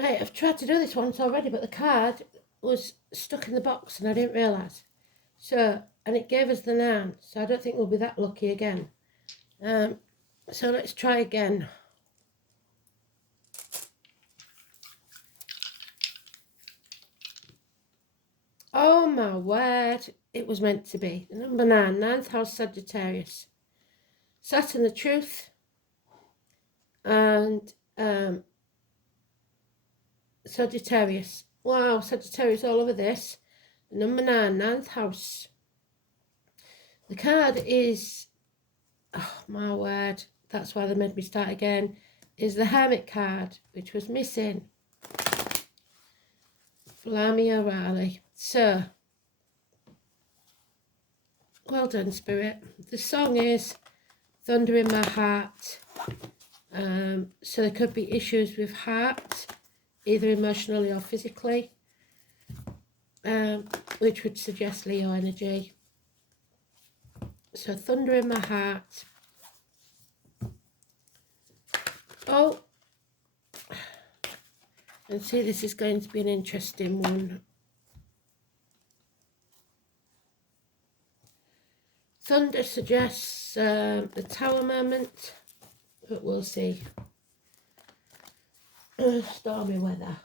Right, I've tried to do this once already, but the card was stuck in the box and I didn't realise. So, and it gave us the 9, so I don't think we'll be that lucky again. So let's try again. Oh my word, it was meant to be. Number 9, 9th house Sagittarius. Saturn the truth and Sagittarius. Wow, Sagittarius all over this. Number 9, 9th house. The card is, oh my word, that's why they made me start again, is the Hermit card, which was missing. Blimey O'Reilly. So, well done, Spirit. The song is Thunder in My Heart. So there could be issues with heart, either emotionally or physically, which would suggest Leo energy. So thunder in my heart. Oh, and see, this is going to be an interesting one. Thunder suggests the Tower moment, but we'll see. Stormy weather.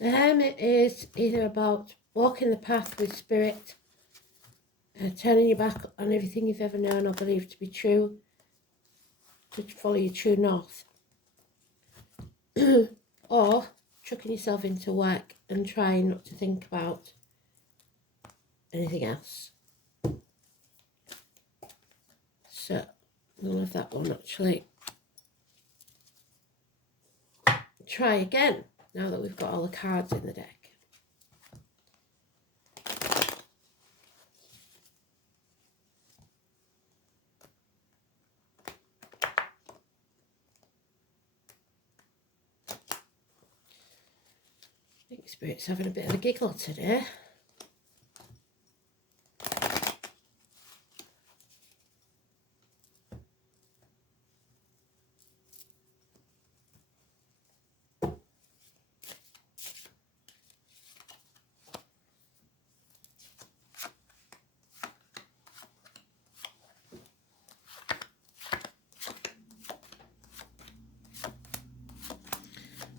The Hermit is either about walking the path with Spirit, turning your back on everything you've ever known or believed to be true, to follow your true north, or chucking yourself into work and trying not to think about anything else. So we'll have that one actually. Try again now that we've got all the cards in the deck. I think Spirit's having a bit of a giggle today.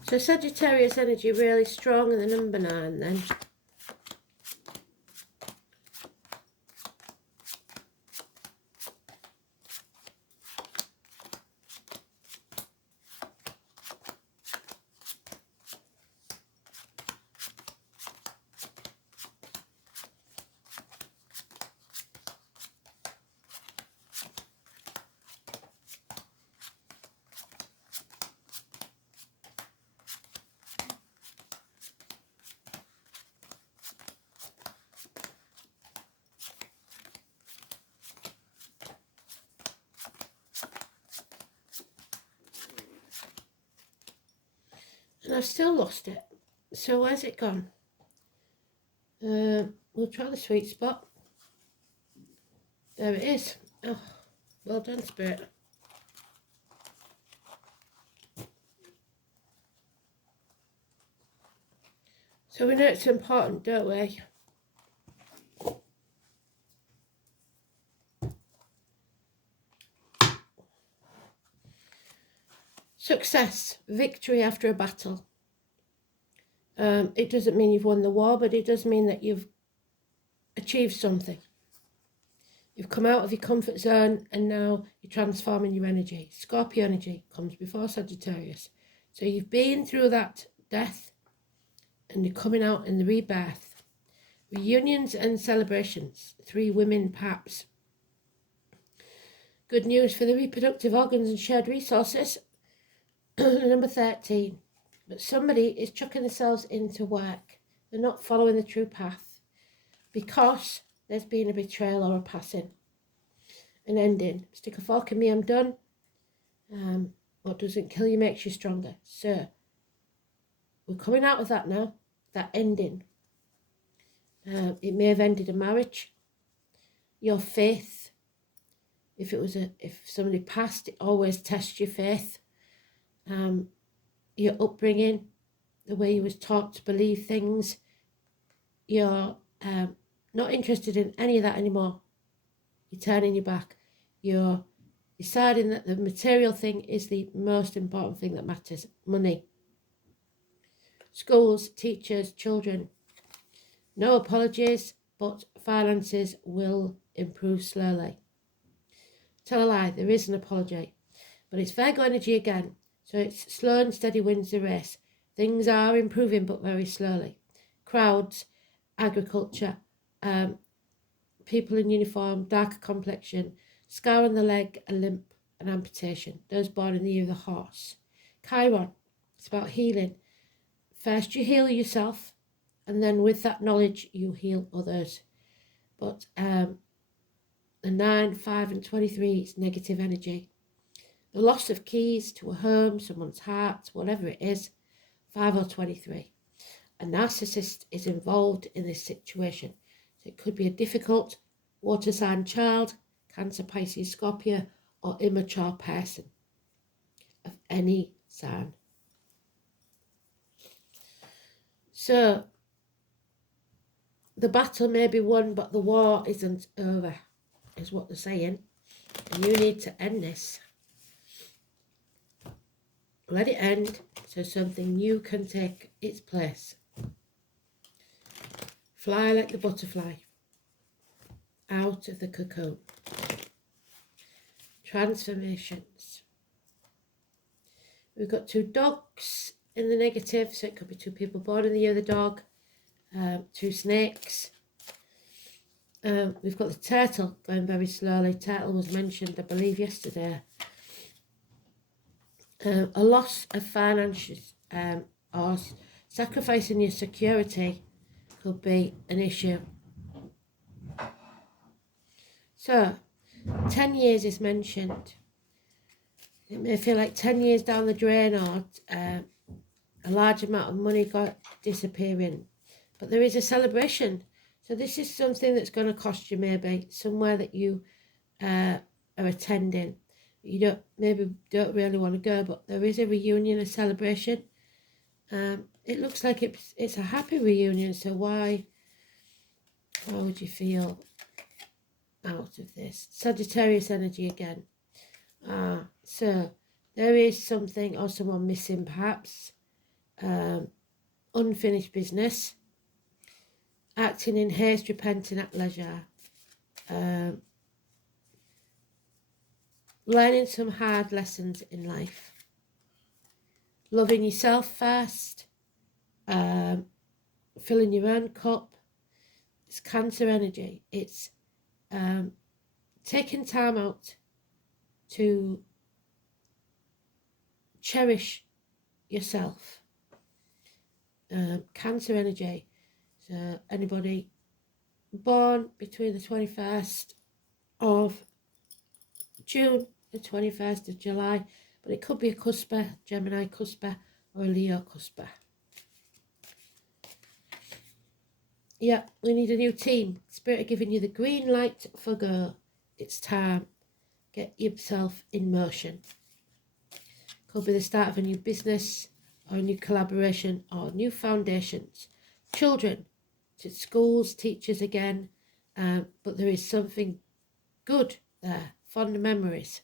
So Sagittarius energy really strong in the number 9 then. And I've still lost it. So where's it gone? We'll try the sweet spot. There it is. Oh, well done, Spirit. So we know it's important, don't we? Success, victory after a battle. It doesn't mean you've won the war, but it does mean that you've achieved something. You've come out of your comfort zone and now you're transforming your energy. Scorpio energy comes before Sagittarius. So you've been through that death and you're coming out in the rebirth. Reunions and celebrations. 3 women perhaps. Good news for the reproductive organs and shared resources. Number 13. But somebody is chucking themselves into work. They're not following the true path because there's been a betrayal or a passing. An ending. Stick a fork in me, I'm done. What doesn't kill you makes you stronger. So, we're coming out of that now. That ending. It may have ended a marriage. Your faith. If somebody passed, it always tests your faith. Your upbringing, the way you was taught to believe things. You're not interested in any of that anymore. You're turning your back. You're deciding that the material thing is the most important thing that matters. Money. Schools, teachers, children. No apologies, but finances will improve slowly. Tell a lie, there is an apology. But it's Virgo energy again. So it's slow and steady wins the race. Things are improving, but very slowly. Crowds, agriculture, people in uniform, darker complexion, scar on the leg, a limp, an amputation. Those born in the year of the horse. Chiron, it's about healing. First you heal yourself, and then with that knowledge you heal others. But the 9, 5 and 23 is negative energy. The loss of keys to a home, someone's heart, whatever it is, 5 or 23. A narcissist is involved in this situation. So it could be a difficult water sign child, Cancer, Pisces, Scorpio, or immature person of any sign. So the battle may be won, but the war isn't over, is what they're saying. And you need to end this. Let it end so something new can take its place. Fly like the butterfly out of the cocoon. Transformations. We've got 2 dogs in the negative, so it could be 2 people born in the year of the dog. 2 snakes. We've got the turtle going very slowly. Turtle was mentioned, I believe, yesterday. A loss of finances or sacrificing your security could be an issue. So, 10 years is mentioned. It may feel like 10 years down the drain or a large amount of money disappearing. But there is a celebration. So this is something that's going to cost you maybe, somewhere that you are attending. You don't really want to go, but there is a reunion, a celebration. It looks like it's a happy reunion, so why would you feel out of this? Sagittarius energy again. So there is something or someone missing perhaps. Unfinished business. Acting in haste, repenting at leisure. Learning some hard lessons in life. Loving yourself first. Filling your own cup. It's Cancer energy. It's taking time out to cherish yourself. Cancer energy. So anybody born between the 21st of June, the 21st of July, but it could be a cusper, Gemini cusper, or a Leo cusper. Yeah, we need a new team. Spirit are giving you the green light for go. It's time. Get yourself in motion. Could be the start of a new business, or a new collaboration, or new foundations. Children, to schools, teachers again, but there is something good there, fond memories.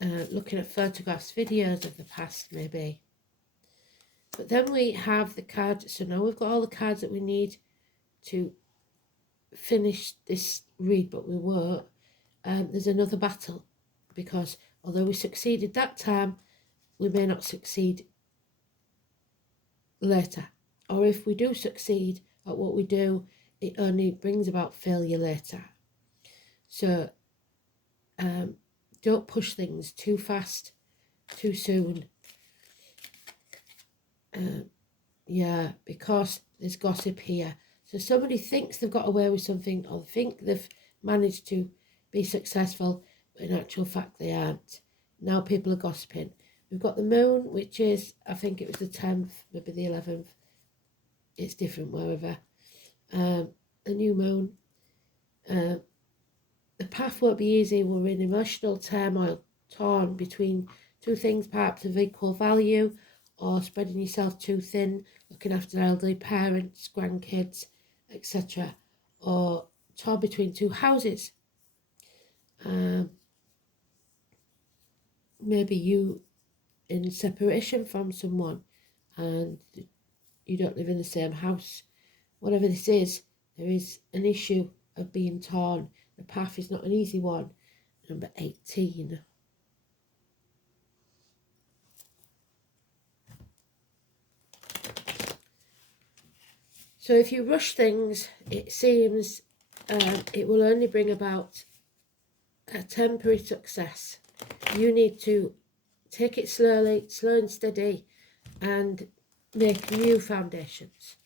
looking at photographs, videos of the past maybe. But then we have the card, so now we've got all the cards that we need to finish this read, but we won't. There's another battle, because although we succeeded that time, we may not succeed later. Or if we do succeed at what we do, it only brings about failure later. So don't push things too fast, too soon. Yeah, because there's gossip here. So somebody thinks they've got away with something, or think they've managed to be successful, but in actual fact they aren't. Now people are gossiping. We've got the moon, which is, I think it was the 10th, maybe the 11th. It's different wherever. The new moon. The path won't be easy. We're in emotional turmoil, torn between two things perhaps of equal value, or spreading yourself too thin, looking after elderly parents, grandkids, etc. Or torn between two houses. Maybe you in separation from someone and you don't live in the same house. Whatever this is, there is an issue of being torn. The path is not an easy one. Number 18. So if you rush things, it seems it will only bring about a temporary success. You need to take it slowly, slow and steady, and make new foundations.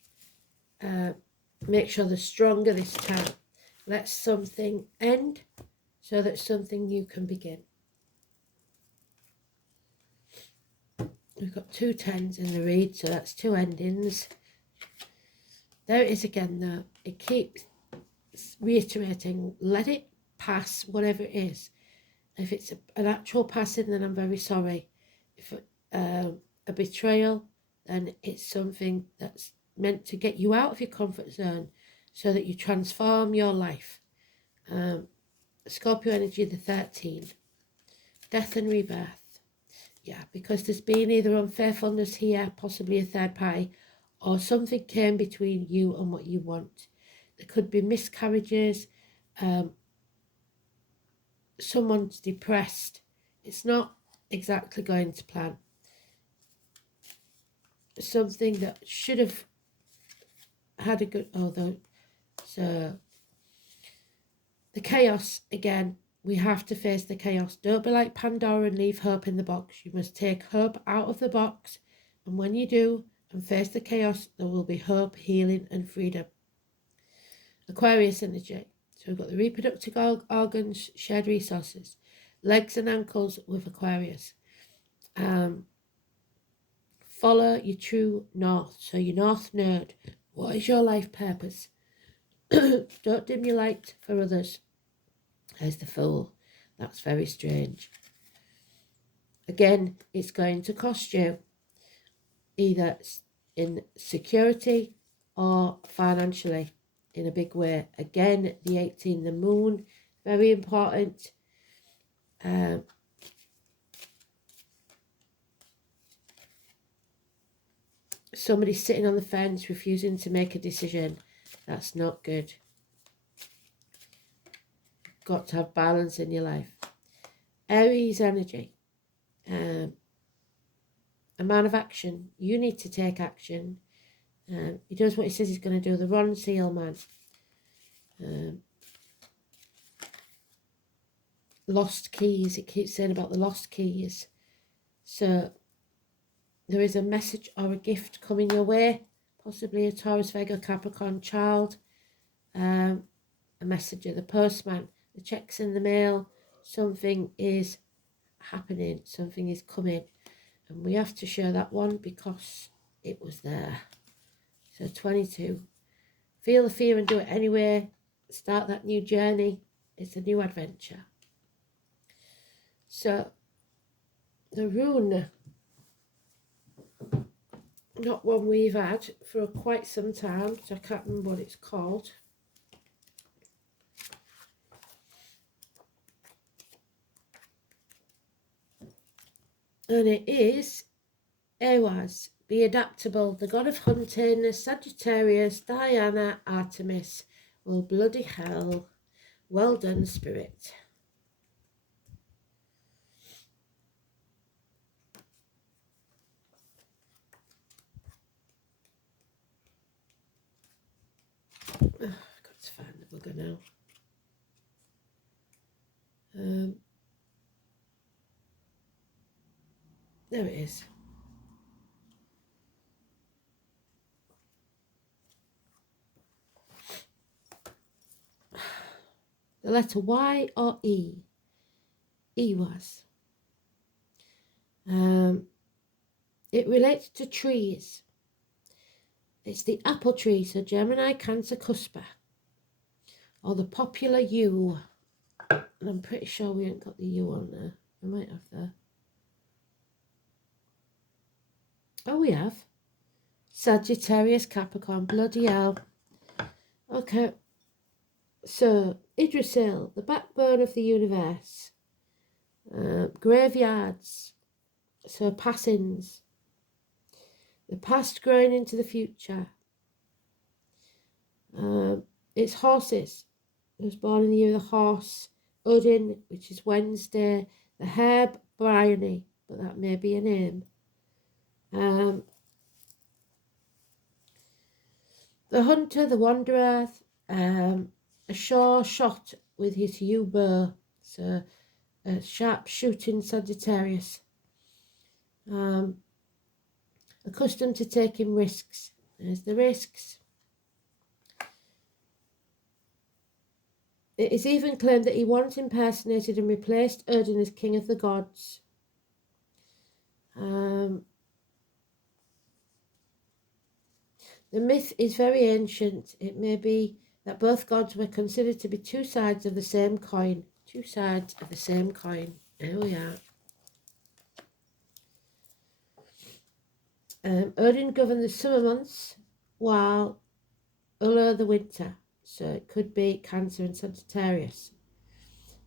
Make sure they're stronger this time. Let something end so that something new can begin. We've got 2 10s in the read, so that's 2 endings. There it is again though. It keeps reiterating, let it pass, whatever it is. If it's an actual passing, then I'm very sorry. If a betrayal, then it's something that's meant to get you out of your comfort zone so that you transform your life. Scorpio energy, the 13. Death and rebirth. Yeah, because there's been either unfaithfulness here, possibly a third party, or something came between you and what you want. There could be miscarriages, someone's depressed. It's not exactly going to plan. Something that should have had a good, although, so the chaos again. We have to face the chaos. Don't be like Pandora and leave hope in the box. You must take hope out of the box, and when you do and face the chaos, there will be hope, healing and freedom. Aquarius energy. So we've got the reproductive organs, shared resources, legs and ankles with Aquarius. Follow your true north. So your north node. What is your life purpose? Don't dim your light for others. There's the Fool. That's very strange. Again, it's going to cost you either in security or financially in a big way. Again, the 18, the moon, very important. Somebody sitting on the fence, refusing to make a decision. That's not good. Got to have balance in your life. Aries energy. A man of action. You need to take action. He does what he says he's going to do. The Ron Seal man. Lost keys. It keeps saying about the lost keys. So there is a message or a gift coming your way. Possibly a Taurus, Virgo, Capricorn child. A messenger, the postman. The checks in the mail. Something is happening. Something is coming. And we have to share that one because it was there. So 22. Feel the fear and do it anyway. Start that new journey. It's a new adventure. So the rune, not one we've had for quite some time, so I can't remember what it's called. And it is Ewas, be adaptable, the god of hunting, Sagittarius, Diana, Artemis. Well, bloody hell. Well done, Spirit. Oh, I've got to find the bugger now. There it is. The letter Y or E? E was. It relates to trees. It's the apple tree, so Gemini, Cancer, Cusper. Or the popular yew. And I'm pretty sure we ain't got the yew on there. I might have there. Oh, we have. Sagittarius, Capricorn, bloody hell. Okay. So, Idrisil, the backbone of the universe. Graveyards. So, passings. The past growing into the future. It's horses. It was born in the year of the horse. Odin, which is Wednesday. The herb, Bryony, but that may be a name. The hunter, the wanderer, a sure shot with his yew bow, so a sharp shooting Sagittarius. Accustomed to taking risks. There's the risks. It is even claimed that he once impersonated and replaced Odin as king of the gods. The myth is very ancient. It may be that both gods were considered to be two sides of the same coin. Two sides of the same coin. There we are. Odin governed the summer months, while Uller the winter. So it could be Cancer and Sagittarius.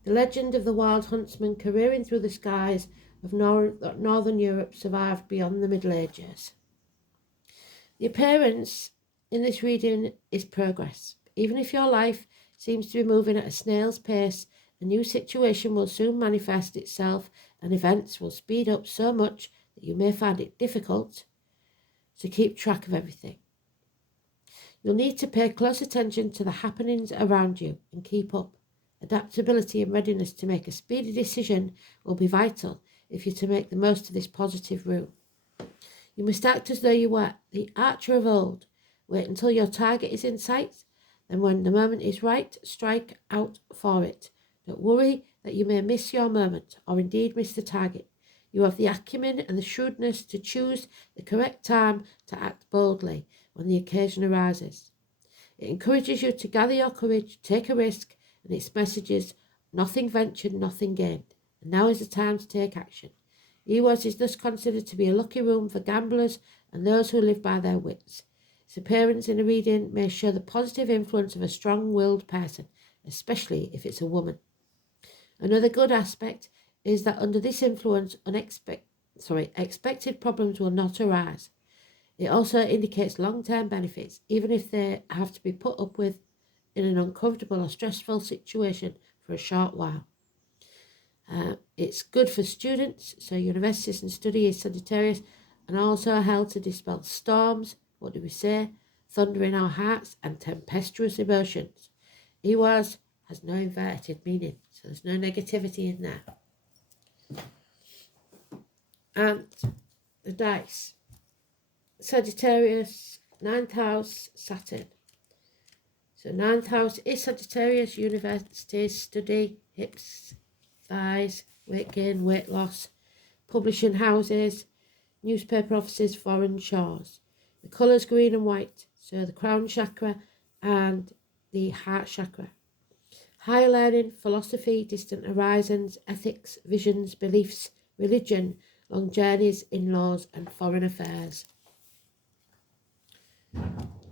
The legend of the wild huntsman careering through the skies of northern Europe survived beyond the Middle Ages. The appearance in this reading is progress. Even if your life seems to be moving at a snail's pace, a new situation will soon manifest itself and events will speed up so much that you may find it difficult to keep track of everything. You'll need to pay close attention to the happenings around you and keep up. Adaptability and readiness to make a speedy decision will be vital if you're to make the most of this positive route. You must act as though you were the archer of old. Wait until your target is in sight, then when the moment is right, strike out for it. Don't worry that you may miss your moment, or indeed miss the target. You have the acumen and the shrewdness to choose the correct time to act boldly when the occasion arises. It encourages you to gather your courage, take a risk, and its message is nothing ventured, nothing gained. And now is the time to take action. Ewas is thus considered to be a lucky room for gamblers and those who live by their wits. Its appearance in a reading may show the positive influence of a strong-willed person, especially if it's a woman. Another good aspect is that under this influence, expected problems will not arise. It also indicates long-term benefits, even if they have to be put up with in an uncomfortable or stressful situation for a short while. It's good for students, so universities and study is Sagittarius, and also held to dispel storms, what do we say, thunder in our hearts, and tempestuous emotions. Ewas has no inverted meaning, so there's no negativity in there. And the dice. Sagittarius, 9th house, Saturn. So 9th house is Sagittarius, universities, study, hips, thighs, weight gain, weight loss, publishing houses, newspaper offices, foreign shores. The colours green and white, so the crown chakra and the heart chakra. Higher learning, philosophy, distant horizons, ethics, visions, beliefs, religion, long journeys, in-laws and foreign affairs.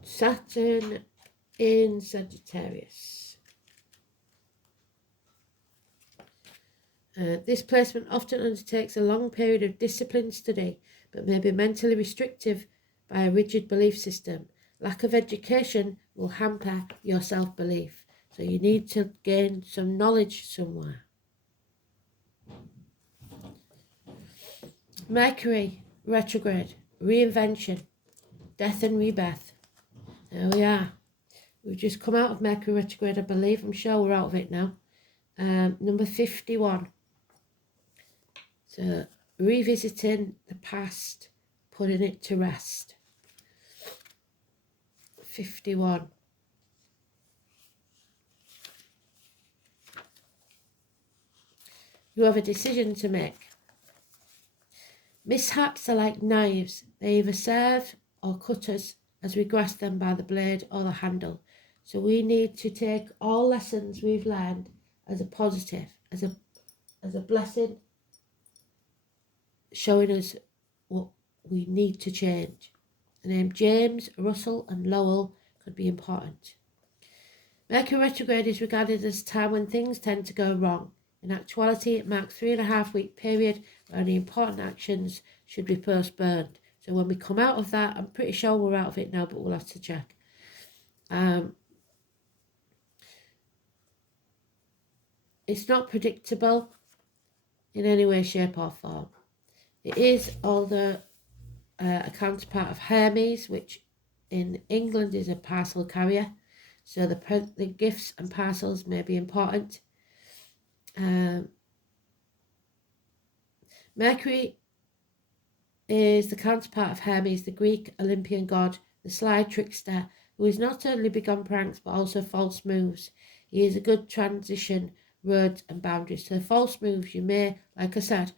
Saturn in Sagittarius. This placement often undertakes a long period of disciplined study, but may be mentally restrictive by a rigid belief system. Lack of education will hamper your self-belief. So you need to gain some knowledge somewhere. Mercury retrograde, reinvention, death and rebirth. There we are. We've just come out of Mercury retrograde, I believe. I'm sure we're out of it now. Number 51. So, revisiting the past, putting it to rest. 51. You have a decision to make. Mishaps are like knives. They either serve or cut us as we grasp them by the blade or the handle. So we need to take all lessons we've learned as a positive, as a blessing, showing us what we need to change. The name James, Russell and Lowell could be important. Mercury retrograde is regarded as a time when things tend to go wrong. In actuality, it marks a 3.5-week period where any important actions should be postponed. So when we come out of that, I'm pretty sure we're out of it now, but we'll have to check. It's not predictable in any way, shape or form. It is, although a counterpart of Hermes, which in England is a parcel carrier. So the gifts and parcels may be important. Mercury is the counterpart of Hermes, the Greek Olympian god, the sly trickster, who has not only begun pranks but also false moves. He is a good transition, roads and boundaries. So false moves, you may, like I said,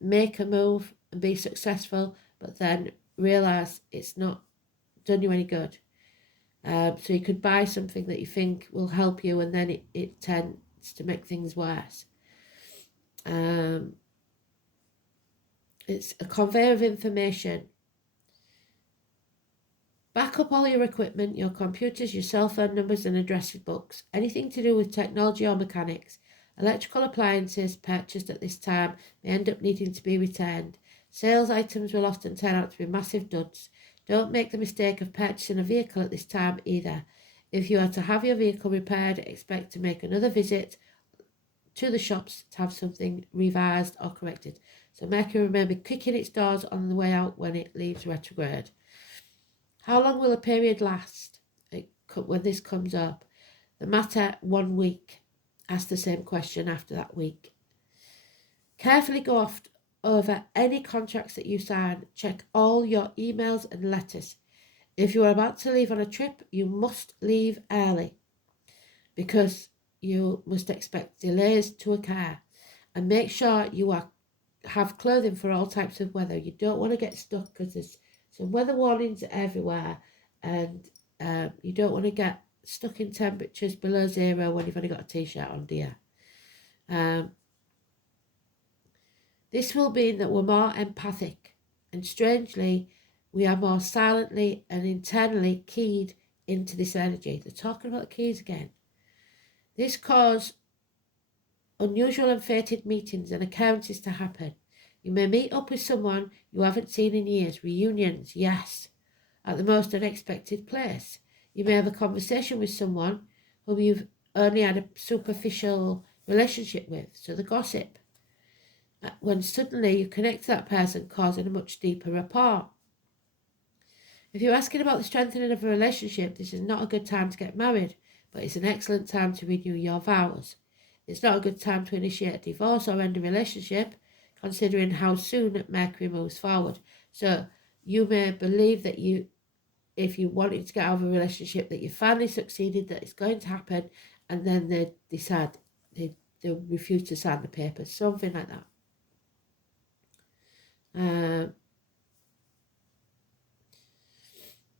make a move and be successful, but then realise it's not done you any good. So you could buy something that you think will help you, and then it tends to make things worse. It's a conveyor of information. Back up all your equipment, your computers, your cell phone numbers and address books. Anything to do with technology or mechanics. Electrical appliances purchased at this time may end up needing to be returned. Sales items will often turn out to be massive duds. Don't make the mistake of purchasing a vehicle at this time either. If you are to have your vehicle repaired, expect to make another visit to the shops to have something revised or corrected. So Mercury may be kicking its doors on the way out when it leaves retrograde. How long will a period last when this comes up? The matter 1 week. Ask the same question after that week. Carefully go over any contracts that you sign. Check all your emails and letters. If you are about to leave on a trip, you must leave early because you must expect delays to occur. And make sure you have clothing for all types of weather. You don't want to get stuck because there's some weather warnings everywhere, and you don't want to get stuck in temperatures below zero when you've only got a t-shirt on, dear. This will mean that we're more empathic, and strangely, we are more silently and internally keyed into this energy. They're talking about the keys again. This causes unusual and fated meetings and occurrences to happen. You may meet up with someone you haven't seen in years. Reunions, yes, at the most unexpected place. You may have a conversation with someone whom you've only had a superficial relationship with, so the gossip. When suddenly you connect to that person, causing a much deeper rapport. If you're asking about the strengthening of a relationship, this is not a good time to get married, but it's an excellent time to renew your vows. It's not a good time to initiate a divorce or end a relationship, considering how soon Mercury moves forward. So you may believe that if you wanted to get out of a relationship, that you finally succeeded, that it's going to happen, and then they decide they refuse to sign the papers, something like that.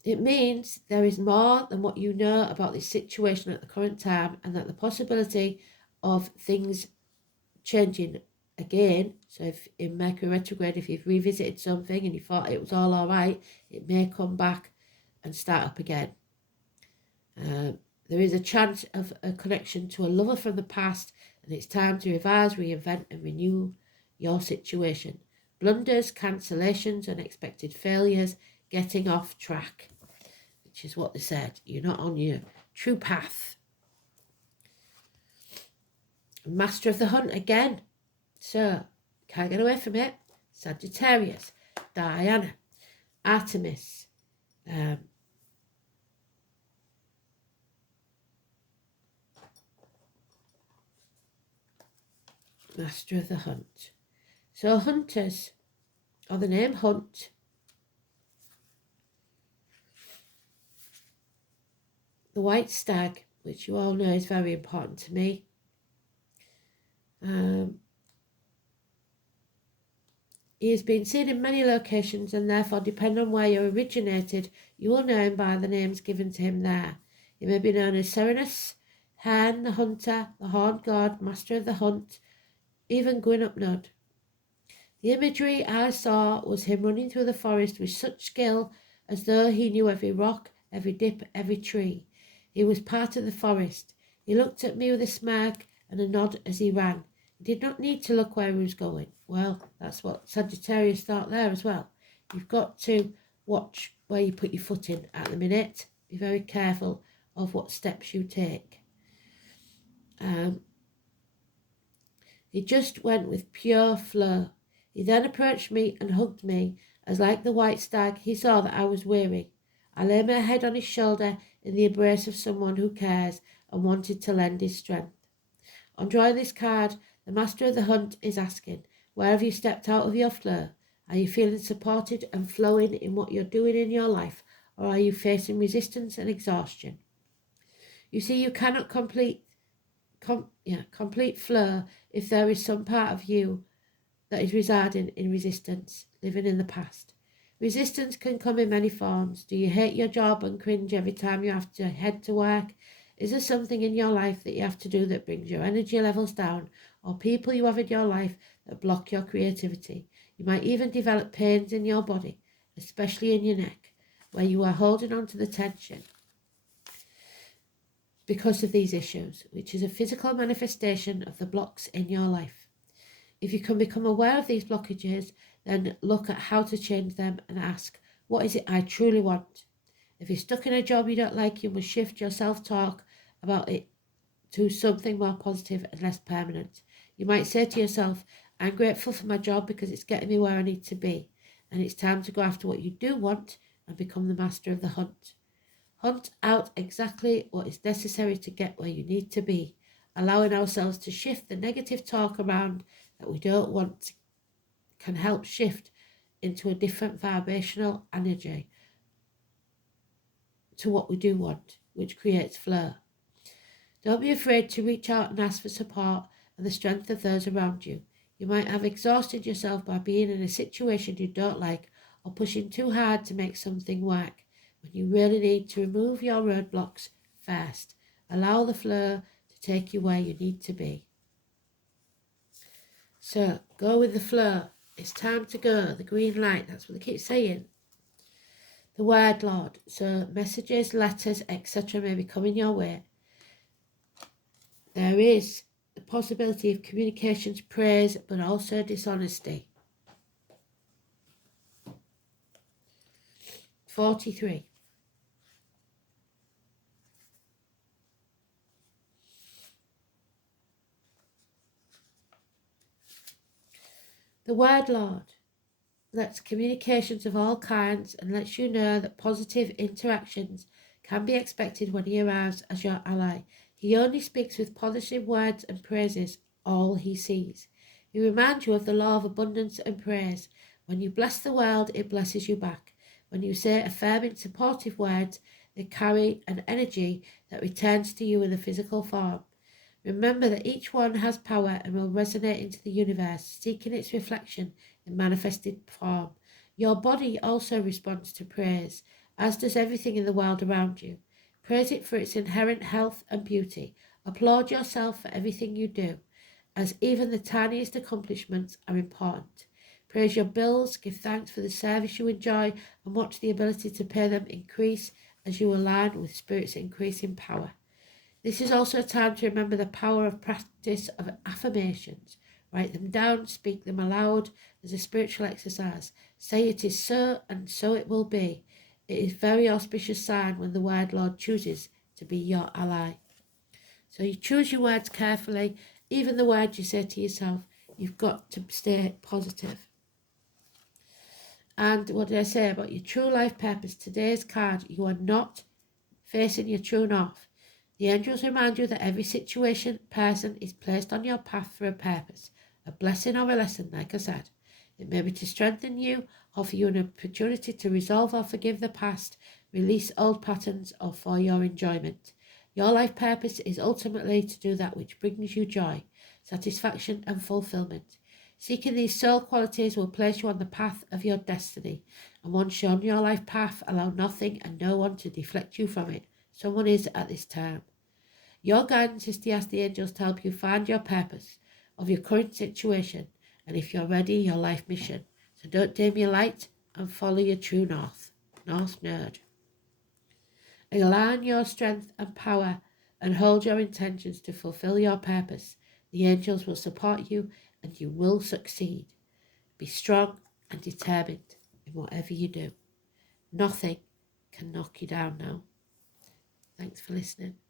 It means there is more than what you know about this situation at the current time, and that the possibility of things changing again. So if in Mercury retrograde, if you've revisited something and you thought it was all right, it may come back and start up again. There is a chance of a connection to a lover from the past and it's time to revise, reinvent and renew your situation. Blunders, cancellations, unexpected failures, getting off track, which is what they said. You're not on your true path. Master of the Hunt again. So, can't get away from it. Sagittarius, Diana, Artemis, Master of the Hunt. So hunters, or the name Hunt, the white stag, which you all know is very important to me. He has been seen in many locations, and therefore, depending on where you originated, you will know him by the names given to him there. He may be known as Serenus, Herne, the Hunter, the Horned God, Master of the Hunt, even Gwynupnod. The imagery I saw was him running through the forest with such skill as though he knew every rock, every dip, every tree. He was part of the forest. He looked at me with a smirk and a nod as he ran. He did not need to look where he was going. Well, that's what Sagittarius thought there as well. You've got to watch where you put your foot in at the minute. Be very careful of what steps you take. He just went with pure flow. He then approached me and hugged me, as like the white stag, he saw that I was weary. I lay my head on his shoulder in the embrace of someone who cares and wanted to lend his strength. On drawing this card, the Master of the Hunt is asking, where have you stepped out of your flow? Are you feeling supported and flowing in what you're doing in your life, or are you facing resistance and exhaustion? You see, you cannot complete flow if there is some part of you that is residing in resistance, living in the past. Resistance can come in many forms. Do you hate your job and cringe every time you have to head to work? Is there something in your life that you have to do that brings your energy levels down, or people you have in your life that block your creativity? You might even develop pains in your body, especially in your neck, where you are holding on to the tension because of these issues, which is a physical manifestation of the blocks in your life. If you can become aware of these blockages, then look at how to change them and ask, what is it I truly want? If you're stuck in a job you don't like, you must shift your self-talk about it to something more positive and less permanent. You might say to yourself, I'm grateful for my job because it's getting me where I need to be, and it's time to go after what you do want and become the master of the hunt. Hunt out exactly what is necessary to get where you need to be, allowing ourselves to shift the negative talk around that we don't want can help shift into a different vibrational energy to what we do want, which creates flow. Don't be afraid to reach out and ask for support and the strength of those around you. You might have exhausted yourself by being in a situation you don't like or pushing too hard to make something work, when you really need to remove your roadblocks first. Allow the flow to take you where you need to be. So, go with the flow. It's time to go. The green light, that's what they keep saying. The word Lord. So, messages, letters, etc. may be coming your way. There is the possibility of communications, praise, but also dishonesty. 43. The word Lord lets communications of all kinds and lets you know that positive interactions can be expected when he arrives as your ally. He only speaks with positive words and praises all he sees. He reminds you of the law of abundance and praise. When you bless the world, it blesses you back. When you say affirming, supportive words, they carry an energy that returns to you in the physical form. Remember that each one has power and will resonate into the universe, seeking its reflection in manifested form. Your body also responds to praise, as does everything in the world around you. Praise it for its inherent health and beauty. Applaud yourself for everything you do, as even the tiniest accomplishments are important. Praise your bills, give thanks for the service you enjoy, and watch the ability to pay them increase as you align with Spirit's increasing power. This is also a time to remember the power of practice of affirmations. Write them down, speak them aloud as a spiritual exercise. Say it is so and so it will be. It is a very auspicious sign when the word Lord chooses to be your ally. So you choose your words carefully. Even the words you say to yourself, you've got to stay positive. And what did I say about your true life purpose? Today's card, you are not facing your true north. The angels remind you that every situation, person is placed on your path for a purpose, a blessing or a lesson, like I said. It may be to strengthen you, offer you an opportunity to resolve or forgive the past, release old patterns, or for your enjoyment. Your life purpose is ultimately to do that which brings you joy, satisfaction, and fulfillment. Seeking these soul qualities will place you on the path of your destiny, and once you're on your life path, allow nothing and no one to deflect you from it. Someone is at this time. Your guidance is to ask the angels to help you find your purpose of your current situation, and if you're ready, your life mission. So don't dim your light and follow your true north. North Nerd. Align your strength and power and hold your intentions to fulfill your purpose. The angels will support you and you will succeed. Be strong and determined in whatever you do. Nothing can knock you down now. Thanks for listening.